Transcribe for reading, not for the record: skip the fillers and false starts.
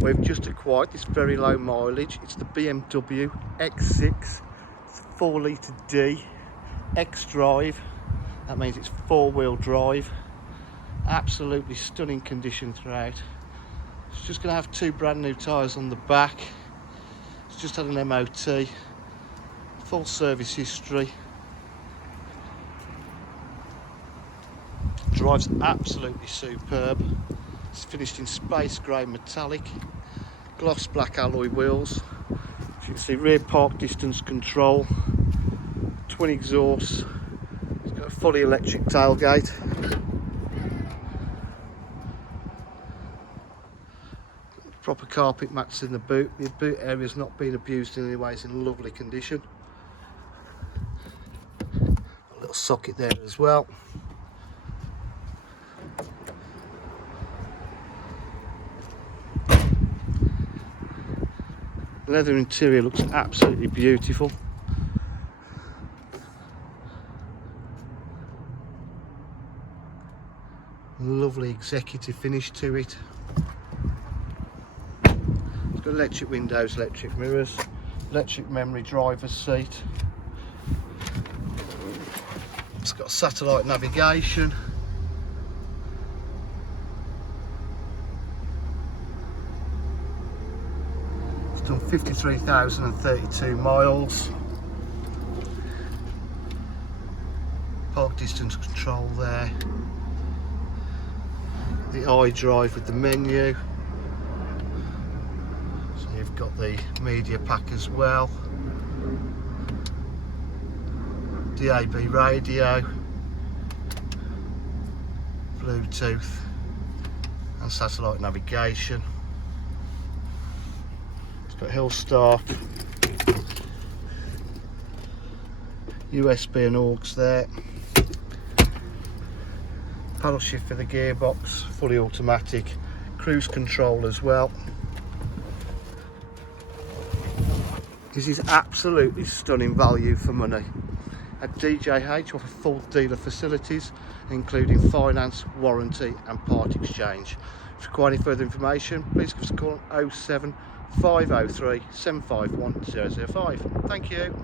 We've just acquired this very low mileage. It's the BMW X6. It's 4 litre D, xDrive. That means it's 4-wheel drive. Absolutely stunning condition throughout. It's just going to have 2 brand new tyres on the back. It's just had an MOT. Full service history. Drives absolutely superb. It's finished in space grey metallic, gloss black alloy wheels. As you can see, rear park distance control, twin exhausts. It's got a fully electric tailgate. Proper carpet mats in the boot. The boot area's not been abused in any way. It's in lovely condition. A little socket there as well. The leather interior looks absolutely beautiful. Lovely executive finish to it. It's got electric windows, electric mirrors, electric memory driver's seat. It's got satellite navigation. It's done 53,032 miles. Park distance control there. The xDrive with the menu. So you've got the media pack as well. DAB radio, Bluetooth and satellite navigation. It's got hill start, USB and aux there. Paddle shift for the gearbox, fully automatic, cruise control as well. This is absolutely stunning value for money. At DJH offer full dealer facilities, including finance, warranty and part exchange. If you require any further information, please give us a call on 07 503 751 005. Thank you.